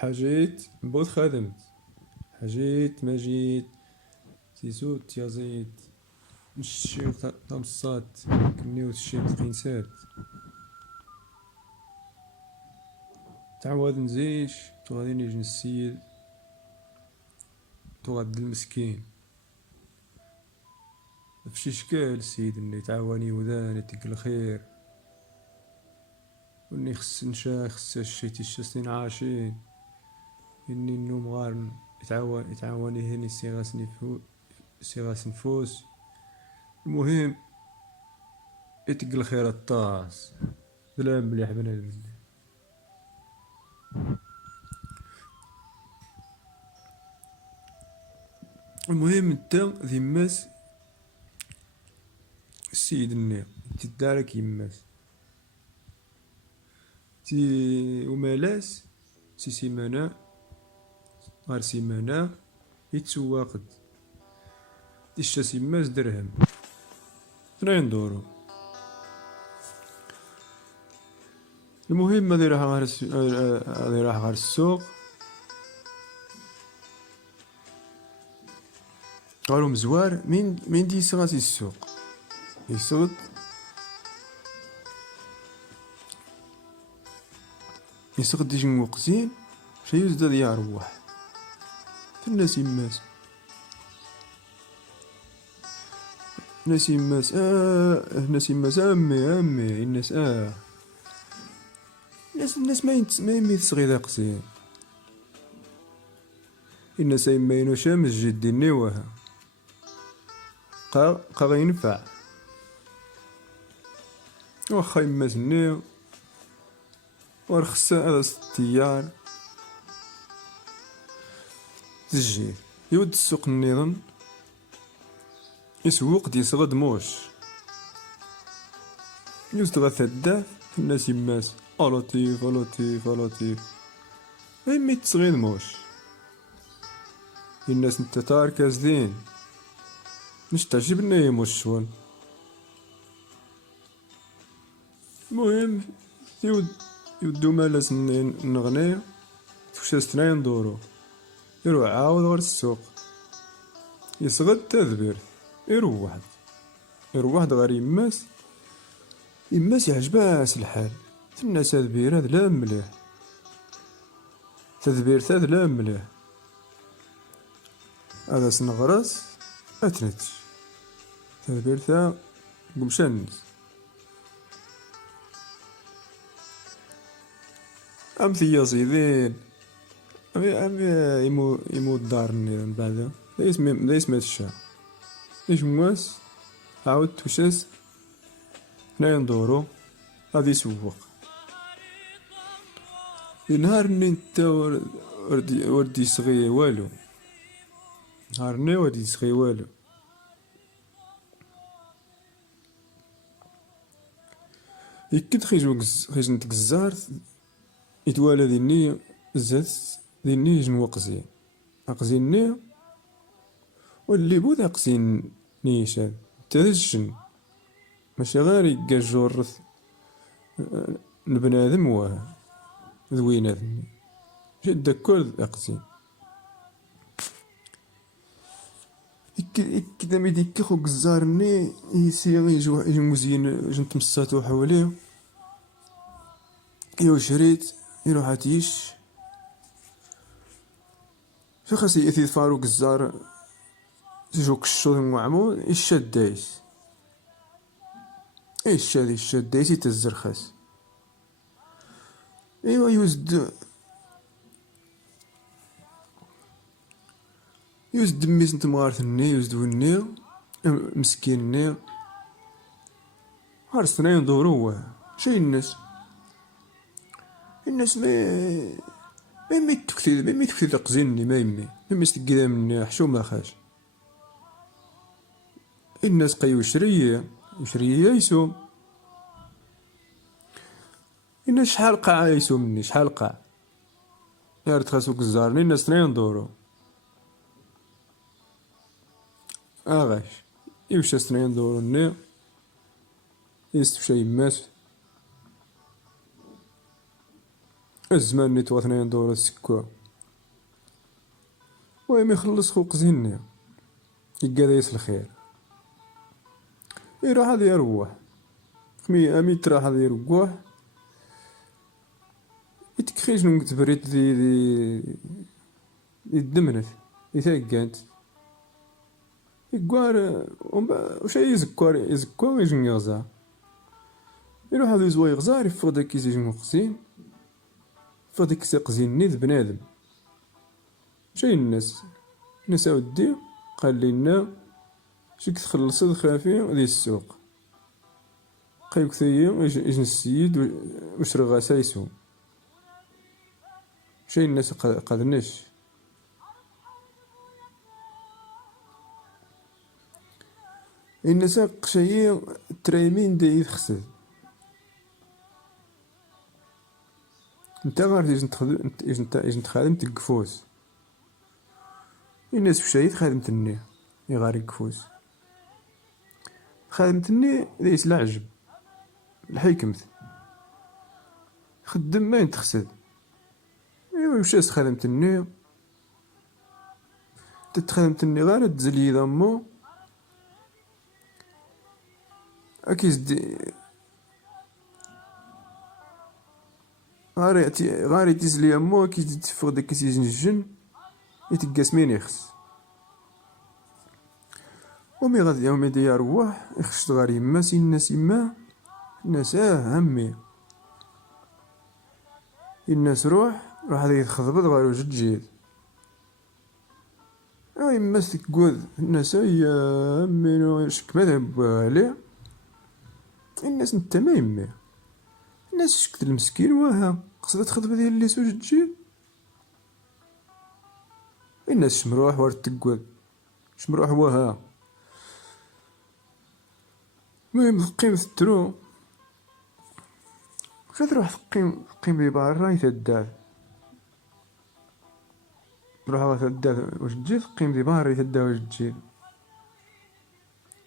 حاجيت بود خدمت. حاجيت ما جيت تيزوت يا زيت مش الشيخ طمصات كنيوت الشيخ قينسات. تعود نزيش تغاديني جن السيد تغاد المسكين فشي شكال السيد اللي تعاوني وذاني تلك الخير واني خص نشا خص الشيتي الشسنين عاشين اني النوم غار يتعاوني هني سيغاس نفوس. المهم يتق الخير الطاس بلا مليح بنادم. المهم انت ذماس السيد النير تدارك يماس تي ومالاس سي سيمانة غار سيمانة يتسواقد تيشا سيماس درهم ثنين دورو. المهم هذي راح غار السوق قالوا مزوار مين دي يسغاسي السوق يسغد يجي موقزين شي يزداد يروح في الناس يماس الناس يماس الناس يماس امي الناس الناس ما يمي تصغير قزين الناس يمينو شامس جدي نيوها قا ينفع واخا يماس نيو ورخص هذا التيار تجي يود السوق النظام يسوق دي صغد موش يوزد ثداف الناس يماس لطيف لطيف مي تصغير موش الناس نتا تاركا زين مش تعجبنا يموش شوال. المهم يودو مالاس نغني فوش ستنين دورو يروح عاود غير السوق يصغد تذبير يروح غير يماس يعجباس الحال الناس تذبير هذا لا مليح تذبير ثاد لا مليح هذا سنغرس اتنتش تذبير ثا قمشانس أم ثيا زيدين أم يمو الدار من بعد ليس الشا ليش مواس عاود توشاس هنا ندورو غادي يسوق النهار ني نتا وردي يصغي والو نهار ني وردي يصغي والو يكد خيج نتقزار يتوالى ذيني زات ذيني جنو قزين أقزين ني واللي بود أقزين نيشان تدجن ماشي غير يقاجورث البنادم واه ذوينات جد كل أقزين كدا ميديك خو قزارني يسيغ يجي مزيان جنت مساتو حواليه شريت يروح عتيش فخاص يأثي فارو قزار تجوك الشوط معمو الشاد دايس الشاد دايس يتزرخس ايوا يوزد ميس نتمغارث الني يوزد وني مسكين الني هار سنين دورو شي الناس ما يمي تكثير قزيني ما يمي ستقدا مني حشو ما خاش الناس قيو شريه يسوم الناس شحال قاع يسومني شحال قاع يا تخاسو قزارني الناس سنين دورو غاش يوشا سنين دورو الني يستفشا يماس الزمان اللي توثنين دور السكوا. المهم يخلص خوق زيني يلقى دايس الخير، يروح هذا يروح أمي تروح هذا يروح يتكخيش نمك تبريت دي الدمنت يتاقانت يقوار وش يزكوار يجن يغزا، يروح هذا يزوى يغزار يفق داك يزيجن قزين، يفق داك قزين نيذ بنادم. شي الناس أودي قال لنا شك تخلص خافي ذي السوق قايك ثيا يجن السيد وش رغا سايسو. شي الناس قادناش الناس قشايا ترايمين دا يتخسد. نتا غار يجن تخادم تقفوس الناس فشايت خادمتني يغار يقفوس خادمتني ليس العجب الحكمت خدم ما ينتخسد. ايوا وشاس خدمتني تتخدمتني غير تزلي ضمو اكيد غاري تزلي امو اكيد تفق داك يجن يتقاس مين يخس. ومي غادي يومي دي يروح يخشت غار يما الناس يما الناس همي الناس روح هذا يتخضبط غير وجد جيد يما تقود الناس يا امي شك ما ذهب عليه الناس نتا ما يمي الناس شكت المسكين واها قصدت تخضب ديال اللي سوجد جيد الناس شمروح ورد تقود شمروح واها. المهم ثقيم الترو واش تروح ثقيم لي برا يتدار تروح تدار واش تجي ثقيم لي برا يتدار واش تجي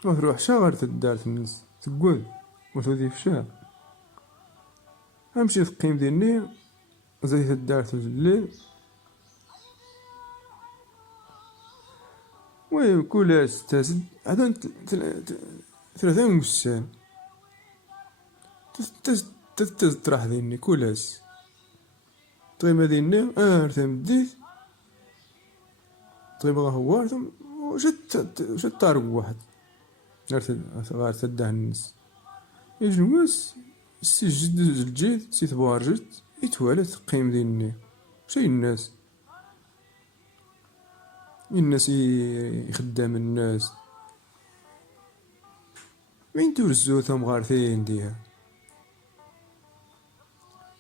وتروح شاغر تدار الناس تقول وتودي فشا امشي ثقيم ديالني زي تدار الليل وكل تاسد هذا 3 وسام تطرح ذيني كولاس طيب هذيني تمديت طيب هو ثم وشت طارق واحد غار تداه الناس يجلس السجد الجيد سيتبارجت يتوالى تقيم ذيني شي الناس يخدم الناس وين تورزو ثم غارثين ديها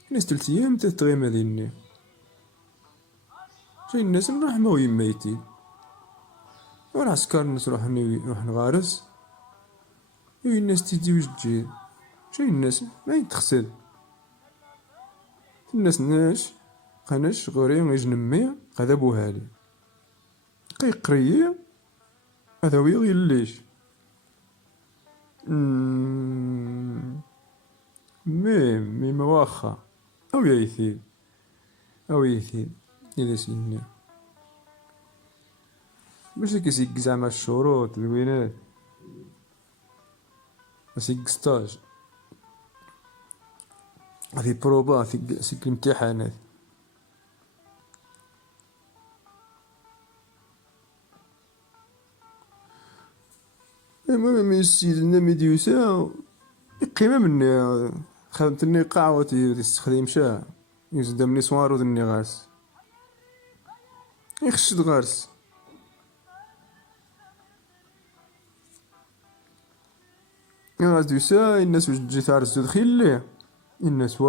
الناس 3 أيام تتغيم هذيني شي الناس نروح ما وين ميتين ورا عسكر الناس نروح نغارس وين الناس تيجي وش تجي شي الناس ما يتخسد الناس ناش قناش غوري يجنمي قذا بوهالي قريه هذا ويغي ليش مي مواخا او يثيد إذا سينا باش كيسيك زعما الشروط الوينات سيك ستاج هذه بروبا سيك الامتحانات المهم يسيدنا ميديوسا قيمة مني خدمتني قاعة تستخدم شا يزدمني صوارو ذني غارس يخشد غارس غارس ديوسا الناس واش تجي تعرس تدخل ليه الناس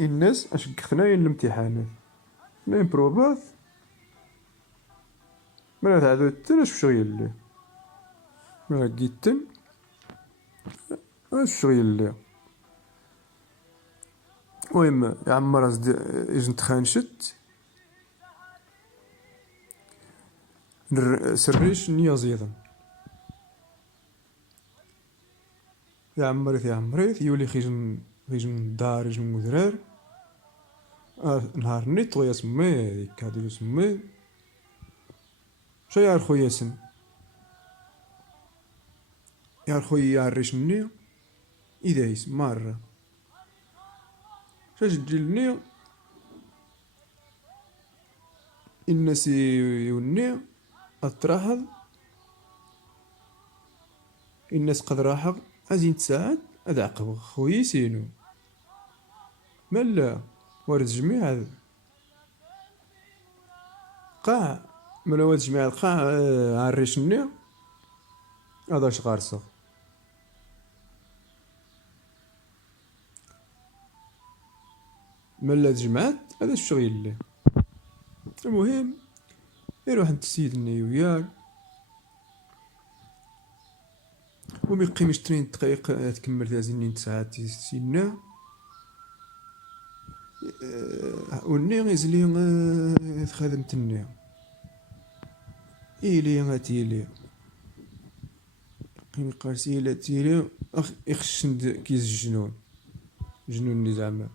الناس اشقختنا الامتحانات نايم بروبات ما تعدو تناش شغل لي ما لقيتن اش شغل لي المهم يعمر يجن تخانشت سريش نيا زيضا يا عمريت يولي خيجن الدار يجن مدرار. نهار نيت خويا سمي كادو سمي شو يا خويا سن يا خويا يا ريشني إذا يسم مرة شاش تجيلني الناس يوني أتراحظ الناس قد راحظ أزين تساعد أدعقب خويا سينو ملا ورد جميع قاع ملا ورد جميع القاع عريشني هذا شغارصة ملا تجمعات هذا الشغل اللي المهم يروح عند السيد نيويار وميقيمش 30 دقايق تكمل 30 ساعات سينا وني غيزلي خدمت النيا إيلي غاتيلي قيم قاسي لا تيلي يخشند كيز جنون زعما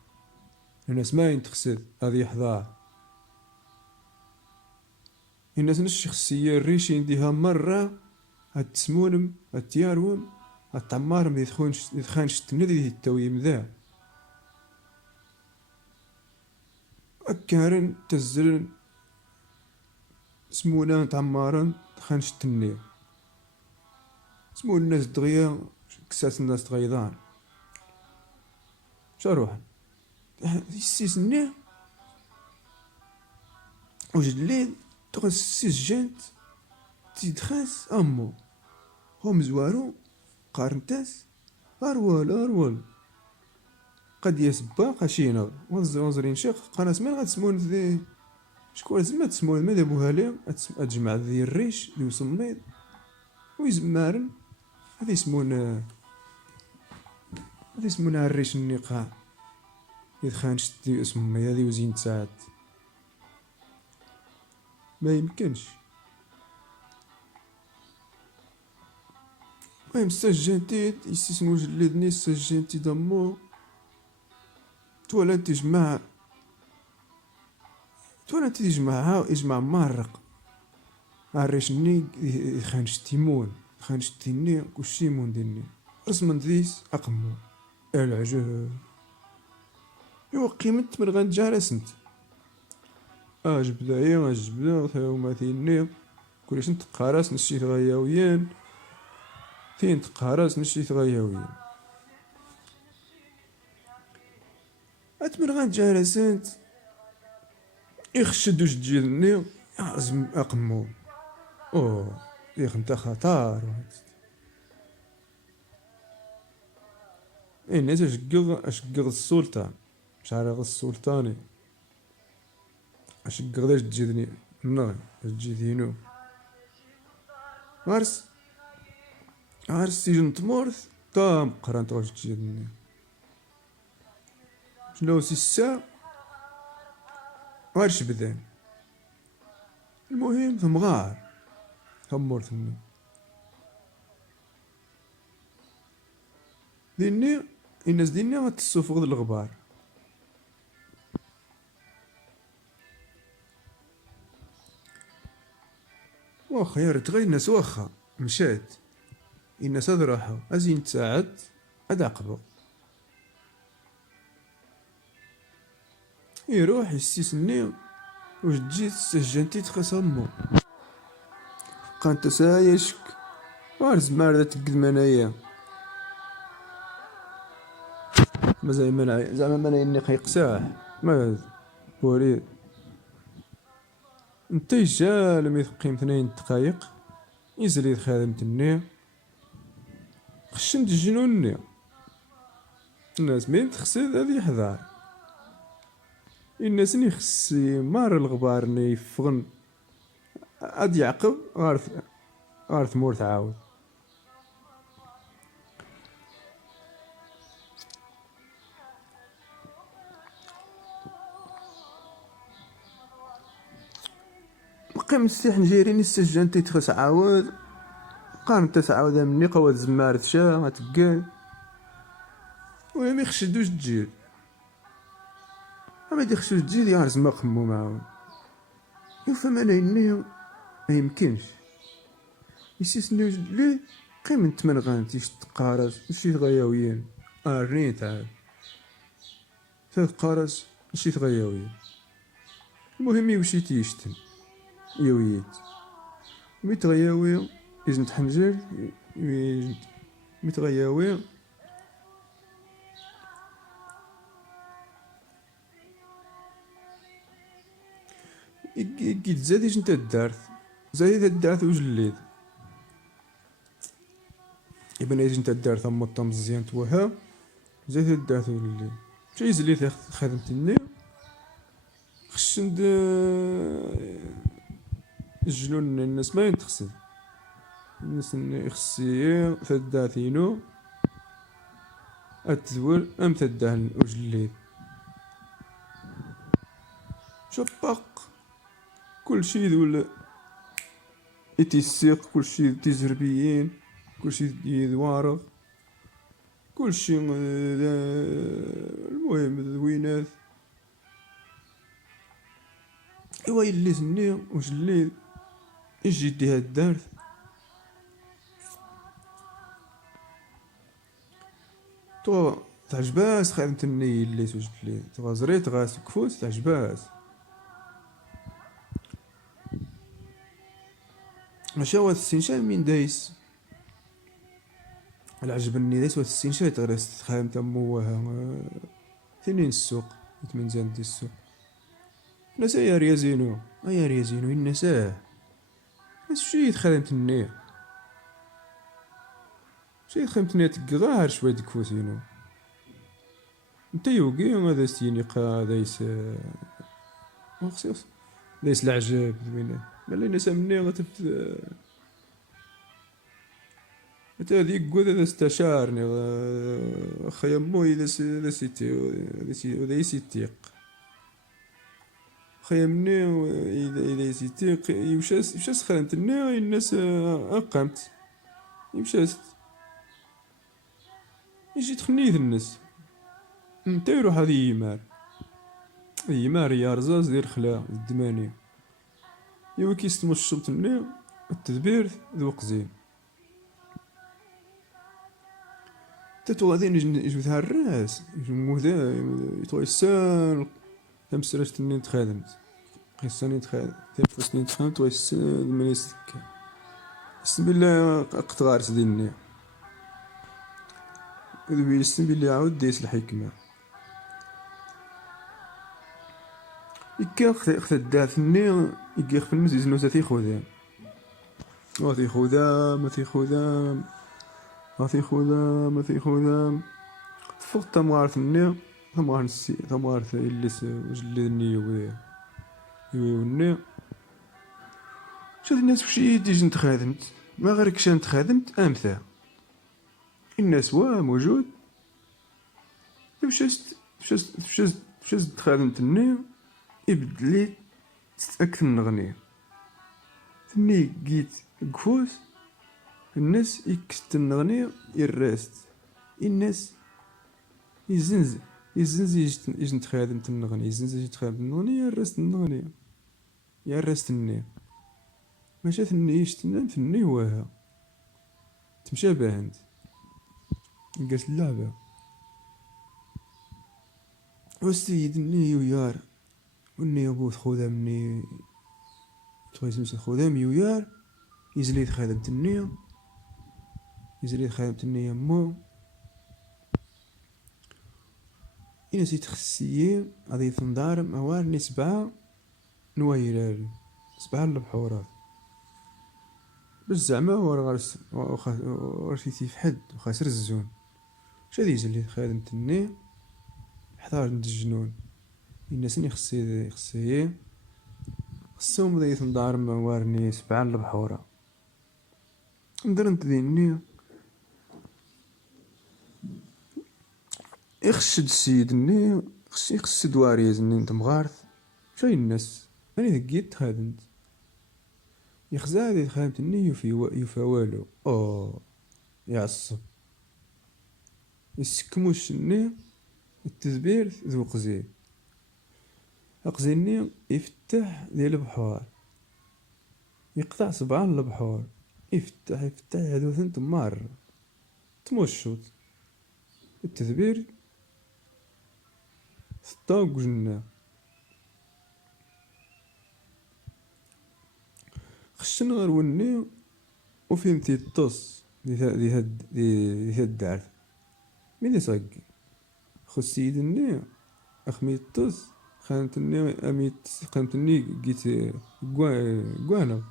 الناس ما ينتخسد هذه يحضر الناس نش شخصية الريش ينديها مرة هاد تسمونم هاد تيارون هاد تعمارم يدخانش تندي التويم ذا أكارن تزرن سمونا تعمارن دخانش تني سمون الناس دغيا كساس الناس دغيضان شاروح يسيسني وجد الليل تغس سجنت تيدخاس أمو هم زوارو قارنتاس أرول قد يسبا قشينا وزرين شيخ قانا سمان غتسمون ذي شكون زعما تسمون ماذا بوهالي أتجمع ذي الريش ذي وصميد ويزمارن هذا يسمون الريش النقاع يدخانش ذي اسمه هذه وزين ساعات ما يمكنش المهم سجنتي يستسمو جلدني سجنتي دمو تولا تجمع يجمع مارق عريشني خانش تيمون خانش تيني كوشيمون ديني رسمن ذيس أقمو العجب يو قيمت من غنجارسنت أجبدا ثاوما ثيني كلش نتقاراس نشي ثغياويين ثين تقاراس نشي ثغياويين أتمر غنجارسنت يخشدو جديدني يعزم أقمو يخنتا خطار الناس أشقغ السلطان مش عارف السلطاني أشقغ داش تجيدني تجيدينو عرس سيجن تمورث تام قران تغوش تجيدني شنو سيسا غارش بدان المهم ثم غار مورثني ديني الناس ديني غتسو فوق الغبار واخا يا ريت غير الناس واخا مشات الناس هاد راحو ازين تساعد هاد عقبو يروح يستسني واش تجي سجنتي تخاس امو قانت سايشك وارز مارده تقدم انايا ما زعما ما اني قيقساح ما بوري انت جال مي تقيم 2 دقايق يزري خادمت النية خشنت جنوني الناس مين تخسد هذه يحضر الناس ني خصي مار الغبار ني يفغن عاد يعقب غارث مور تعاود قيم السيح نجيريني السجنتي تخس عاود قارن تسعاود مني قوات زمارت شا غتقال المهم يخشدوش تجيل، اما يخشدوش تجيل يعرز ما قمو معاهم. يفهم انا اني ما يمكنش يسيسني وجد لي قيم من تمنغان تيش تقارس نشي تغياويين رين تعال تقارس نشي تغياويين. المهم يمشي تيشتم يويت ميتغياوي يزن تحنجر ميتغياوي يقيد زاد انت الدارت زايد الدارت وجليد يبان انت الدارت مطا مزيان توها زايد الدارت وجليد شي زليت خدمتني خشند الجنون الناس ما ينتخسد الناس يخصي تداثينو التزول ام تدهن وجليد شباق كل شي ذول يتيسيق كل شي تجربيين كل شي يدوارغ كل شي المهم ذوينات ايوا يلي سني وجليد يجي ديها الدارت تو تعجباس خدمتني اللي سوجد لي تغازريت غاس كفوس تعجباس ماشي هو السنشان من دايس العجبني دايس السنشان تغرس خدمت موها ثنين السوق يتمنزان دي السوق ناس يا ريازينو يا ريازينو الناس بس شي خدمتني شي خدمتني تقغار شويه ديكوسينو انت يوقي هذا سيني قا دايس مخصوص دايس العجب وين ملي الناس مني غتف حتى هذيك قود هذا استشارني اخا يمو اذا سيتي اذا يسيتيق خيا مني اذا يسيتيق وشاس خدمتني الناس اقامت يمشاست يجي تخنيت الناس انت يروح هذه يمار يا رزاز دير خلا الدماني يوا كيستمو الشرط الني التدبير ذو قزين تتو غادي يجو ثها الراس يجو مودا يتو يسان تمسرش تنين تخادمت قيساني تخادم تلف سنين تخادمت ويسان من يسكا بسم بالله قطغارس ديني وذبي بسم بالله عاود ديس الحكمة إكا خداتني إكا خفلمز يزنو ساتي خودام وثي خودام وثي خودام وثي خودام وثي خودام تفوق تمغارثني تمغارث إليس وجلدني يوي شاد الناس وشي ديجي نتخادمت ما غير كشان نتخادمت أمثا الناس موجود فشست تخادمتني يبدلي أكثر نغني ثني قيت قفوس الناس يكست النغني يراست الناس يزنز يجي نتخادم النغني يزنز يجي تخادم النغني يراست الني ماشي ثني يشتنام ثني واها تمشى باهند قالت اللعبة وستيدني ويار وني يبوث خدامني تويس مس خدامي ويار يزلي خدمتني يمو إنا سيت خسيي غادي تندارم أوارني 7 نوايرال 7 البحورات باش زعما ورشي تيفحد وخاسر الزون شادي يزلي خدمتني حضار ند الجنون الناس اللي خصهم ذي تندار موارني 7 البحورة ندرنت ذيني يخشد السيدني يخشد دواريز اني انت مغارث شاي الناس اني ذقيت خادمت يخزا خدمتني يفا والو يعصب يسكموش الني التدبير ذو قزين. أقزيني يفتح ديال البحور، يقطع صبعان البحور، يفتح هادو ثنت مار تموشوت التدبير ثطاوق جنة. خشن غير وني وفين تيطس دي هاد الدعرت مين يصقي خو السيد الني أخمي يطس خانتني أميت خانتني قيت قوانا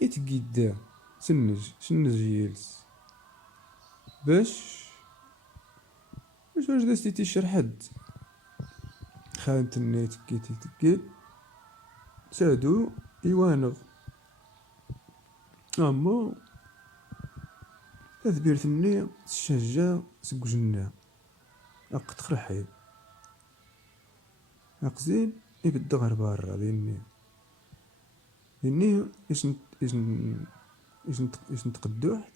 يتقيدا سنج يلس باش واش داستي تيشر حد خانتني تقيت سادو يوانغ أما تذبيرتني الشجة سق جنة أقد خرحيد أقزين يبدا غير برا لأني إيش نتقدوح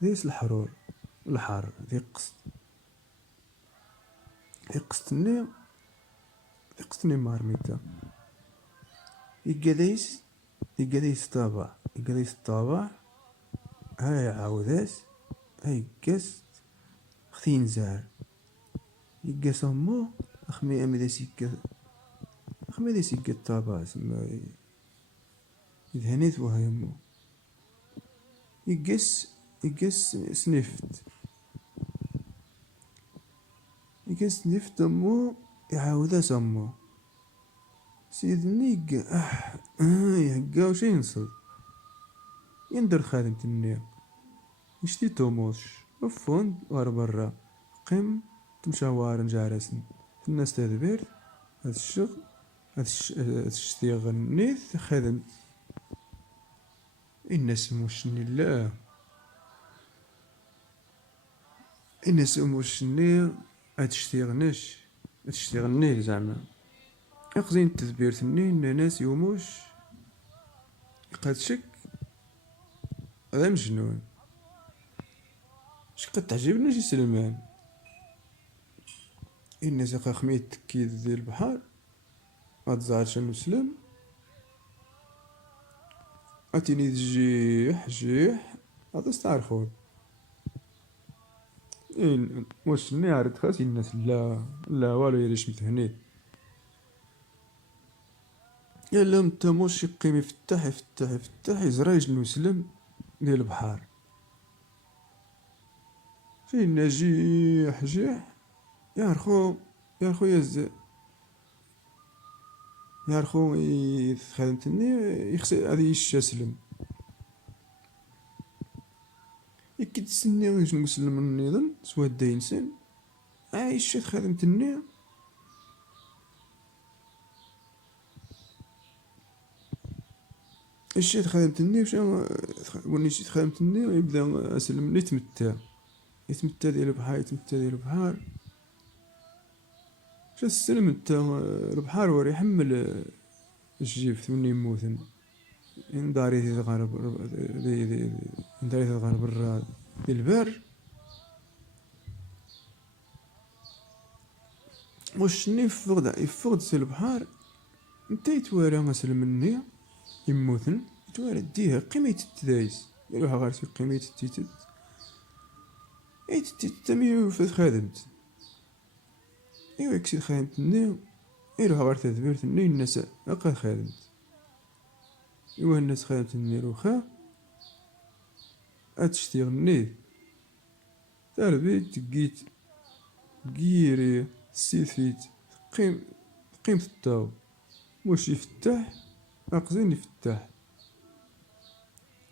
ديس الحر يقصتني مارميتا يقديس طابع هاي عاوداس هاي قاس ختين زار يقاس أمو أخمي أمي دي سيكا الطابع سما يدهنيت وهاي أمو يقاس سنفت أمو يعاوداس أمو سيدني يهقا وشي ينصد يندر خادم تنيا يشتي توموش وفون وار برا قم تمشاوار نجارسن الناس تدبير هاد الشغل هاد الشتيغ نيث خادم الناس موشني لا الناس موشني هاد الشتيغني زعما أخزين التدبير ثني ناس يوموش قد شك هذا مجنون قد تعجبني شي سلمان الناس خميت كيد ديال البحر هاد زعر شنو سلم اتيني جيح هذا استعرفون واش عرفت خاص الناس لا والو يريش متهني يلا انت موش يقيم يفتح يزرايج نسلم ديال البحر فين جيح يارخو خدمتني يخسر هذه الشاسلم يكد سني غيش نسلم النظام سوا داين سن عايش خدمتني الشيت خدمتني وش وني شيت خدمتني يبدا اسلم لي يتمتى ديال البحر شا السلم نتا البحر ورا يحمل الجيف ثمني يموتن داري تغرب برا البر واش يفقد سي البحر نتا يتوارى مسلم مني يموتن يتوارى ديها قيمة التدايس يروح غير في قيمة التيتت تمي في خادمت ايوا كسيت خادمتني يروح غير تدبيرتني الناس اقا خادمت ايوا الناس خادمتني روخا اتشتيغني تربيت تقيت قيري سيفيت قيم التاو واش يفتح اقزين يفتح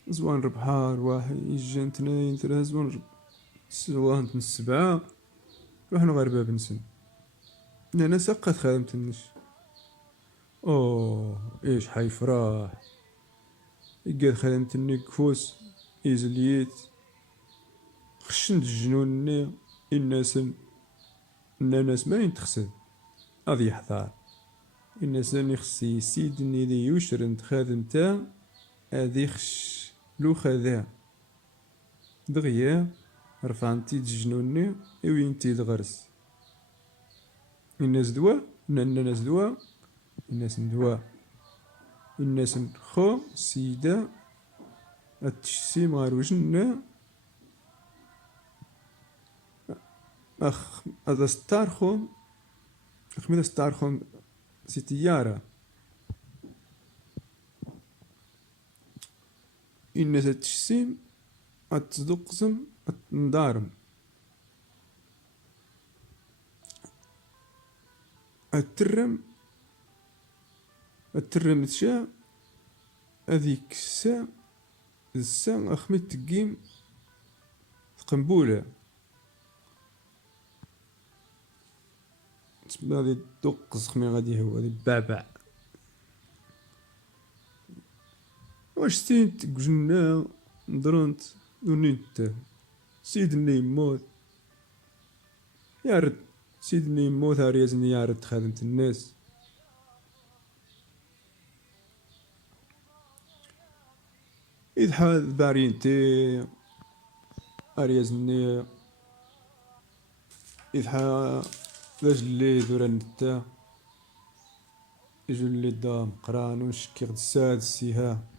زوان ربحار واحد يجي اثنين ثلاثة زوان من 7 وحنا غير باب نسن انا سقط خدمتنيش ايش حيفرح يقاد خدمتني كفوس يزليت خشنت الجنوني الناس ما ينتخسد هذا يحضر الناس يخصي سيدني ذي يشرن خادمتا هذي خش لو خذا دغيا رفعنتي جنوني وينتي دغرس الناس دوا الناس دوا الناس دوا الناس خو سيدا التشسيم غير وجنا اخ هذا ستارخون اخميدا ستارخون سيتيارا الناس التشسيم اتدقزم ندارم الترم تشا هذيك الساعة أخميت تقيم قنبولة تسمى غادي دوقز خمي غادي هو غادي بعبع واش ستينت جنا ندرنت ونيت سيدني يموت يارد سيدني يموت هاريزني يارد خدمة الناس إذ حال بارينتي أريزني إذ حال لاجلي ذورا نتا يجو اللي دا مقران ونشكي غد الساد السيها